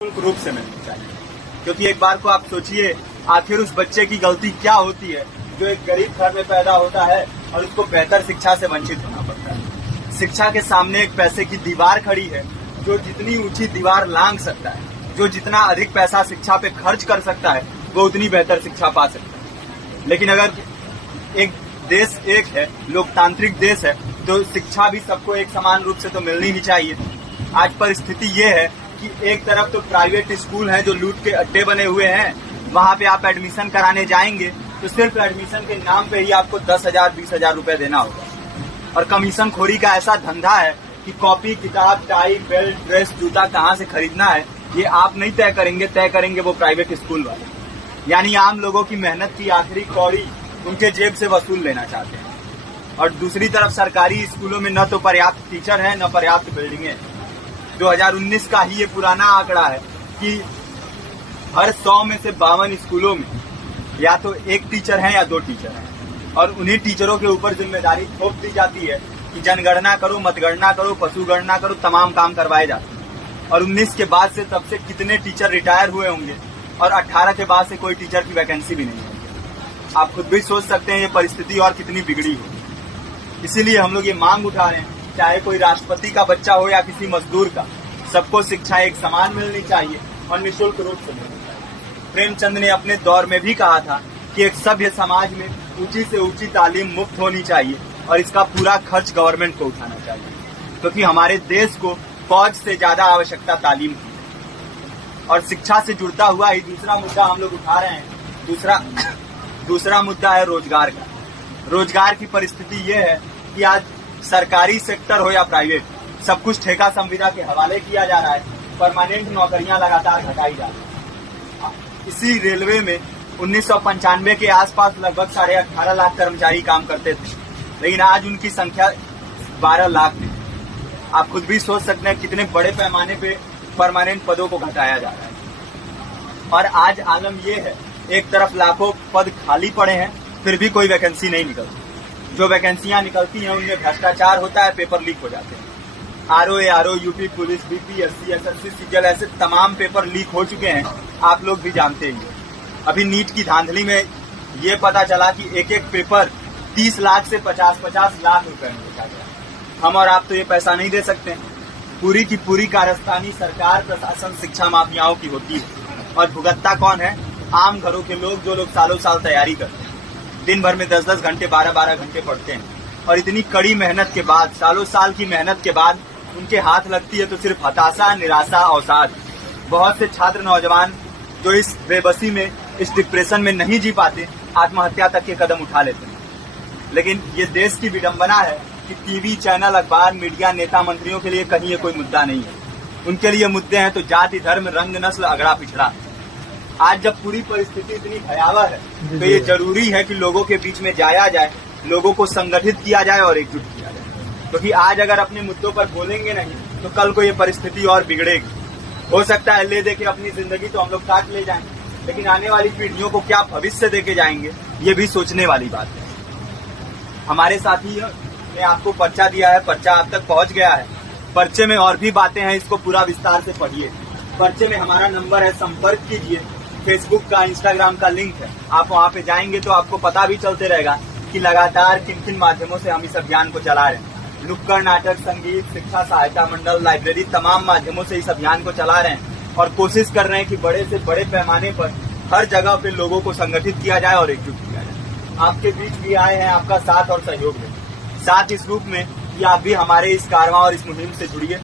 निःशुल्क रूप से मिलनी चाहिए। क्योंकि एक बार को आप सोचिए, आखिर उस बच्चे की गलती क्या होती है जो एक गरीब घर में पैदा होता है और उसको बेहतर शिक्षा से वंचित होना पड़ता है। शिक्षा के सामने एक पैसे की दीवार खड़ी है, जो जितनी ऊंची दीवार लांघ सकता है, जो जितना अधिक पैसा शिक्षा पे खर्च कर सकता है, वो उतनी बेहतर शिक्षा पा सकता है। लेकिन अगर एक देश एक है, लोकतांत्रिक देश है, तो शिक्षा भी सबको एक समान रूप से तो मिलनी ही चाहिए। आज परिस्थिति ये है कि एक तरफ तो प्राइवेट स्कूल हैं जो लूट के अड्डे बने हुए हैं, वहां पे आप एडमिशन कराने जाएंगे तो सिर्फ एडमिशन के नाम पे ही आपको 10,000 20,000 रुपए देना होगा। और कमीशन खोरी का ऐसा धंधा है कि कॉपी, किताब, टाई, बेल्ट, ड्रेस, जूता कहाँ से खरीदना है ये आप नहीं तय करेंगे वो प्राइवेट स्कूल वाले। यानी आम लोगों की मेहनत की आखिरी कौड़ी उनके जेब से वसूल लेना चाहते हैं। और दूसरी तरफ सरकारी स्कूलों में न तो पर्याप्त टीचर है, न पर्याप्त बिल्डिंगे हैं। 2019 का ही ये पुराना आंकड़ा है कि हर 100 में से 52 स्कूलों में या तो एक टीचर है या 2 टीचर हैं। और उन्हीं टीचरों के ऊपर जिम्मेदारी थोप दी जाती है कि जनगणना करो, मतगणना करो, पशुगणना करो, तमाम काम करवाए जाते हैं। और 19 के बाद से तब से कितने टीचर रिटायर हुए होंगे और 18 के बाद से कोई टीचर की वैकेंसी भी नहीं है। आप खुद भी सोच सकते हैं ये परिस्थिति और कितनी बिगड़ी हो। इसीलिए हम लोग ये मांग उठा रहे हैं, चाहे कोई राष्ट्रपति का बच्चा हो या किसी मजदूर का, सबको शिक्षा एक समान मिलनी चाहिए और निःशुल्क रूप से मिलनी चाहिए। प्रेमचंद ने अपने दौर में भी कहा था कि एक सभ्य समाज में ऊंची से ऊंची तालीम मुफ्त होनी चाहिए और इसका पूरा खर्च गवर्नमेंट को उठाना चाहिए, क्योंकि हमारे देश को फौज से ज्यादा आवश्यकता तालीम की है। और शिक्षा से जुड़ता हुआ ही दूसरा मुद्दा हम लोग उठा रहे हैं। दूसरा मुद्दा है रोजगार का। रोजगार की परिस्थिति ये है कि आज सरकारी सेक्टर हो या प्राइवेट, सब कुछ ठेका संविदा के हवाले किया जा रहा है। परमानेंट नौकरियां लगातार घटाई जा रही है। इसी रेलवे में 1995 के आसपास लगभग 18.5 लाख कर्मचारी काम करते थे, लेकिन आज उनकी संख्या 12 लाख थी। आप खुद भी सोच सकते हैं कितने बड़े पैमाने पे परमानेंट पदों को घटाया जा रहा है। और आज आलम ये है, एक तरफ लाखों पद खाली पड़े हैं, फिर भी कोई वैकेंसी नहीं निकलती। जो वैकेंसियां निकलती हैं उनमें भ्रष्टाचार होता है, पेपर लीक हो जाते हैं। RO, UP police, BPSC, SSC, CGL, ऐसे तमाम पेपर लीक हो चुके हैं, आप लोग भी जानते ही। अभी नीट की धांधली में ये पता चला कि एक एक पेपर 30 लाख से 50-50 लाख रुपए में बेचा गया। हम और आप तो ये पैसा नहीं दे सकते। पूरी की पूरी कारस्तानी सरकार, प्रशासन, शिक्षा माफियाओं की होती है। और भुगतता कौन है? आम घरों के लोग, जो लोग सालों साल तैयारी करते हैं, दिन भर में 10-10 घंटे, 12-12 घंटे पढ़ते हैं। और इतनी कड़ी मेहनत के बाद, सालों साल की मेहनत के बाद उनके हाथ लगती है तो सिर्फ हताशा, निराशा, अवसाद। बहुत से छात्र नौजवान जो इस बेबसी में, इस डिप्रेशन में नहीं जी पाते, आत्महत्या तक के कदम उठा लेते हैं। लेकिन ये देश की विडंबना है कि टीवी चैनल, अखबार, मीडिया, नेता, मंत्रियों के लिए कहीं ये कोई मुद्दा नहीं है। उनके लिए मुद्दे हैं तो जाति, धर्म, रंग, नस्ल, अगड़ा पिछड़ा। आज जब पूरी परिस्थिति इतनी भयावह है तो ये जरूरी है कि लोगों के बीच में जाया जाए, लोगों को संगठित किया जाए और एकजुट किया जाए। क्योंकि आज अगर अपने मुद्दों पर बोलेंगे नहीं तो कल को ये परिस्थिति और बिगड़ेगी। हो सकता है ले दे के अपनी जिंदगी तो हम लोग काट ले जाएं, लेकिन आने वाली पीढ़ियों को क्या भविष्य देके जाएंगे, ये भी सोचने वाली बात है। हमारे साथी ने आपको पर्चा दिया है, पर्चा आप तक पहुंच गया है। पर्चे में और भी बातें हैं, इसको पूरा विस्तार से पढ़िए। पर्चे में हमारा नंबर है, संपर्क कीजिए। फेसबुक का, इंस्टाग्राम का लिंक है, आप वहां पे जाएंगे तो आपको पता भी चलते रहेगा कि लगातार किन किन माध्यमों से हम इस अभियान को चला रहे हैं। नुक्कड़ नाटक, संगीत, शिक्षा सहायता मंडल, लाइब्रेरी, तमाम माध्यमों से इस अभियान को चला रहे हैं और कोशिश कर रहे हैं कि बड़े से बड़े पैमाने पर हर जगह पे लोगों को संगठित किया जाए और एकजुट किया जाए। आपके बीच भी आए हैं आपका साथ और सहयोग दें। साथ इस रूप में कि आप भी हमारे इस कारवां और इस मुहिम से जुड़िए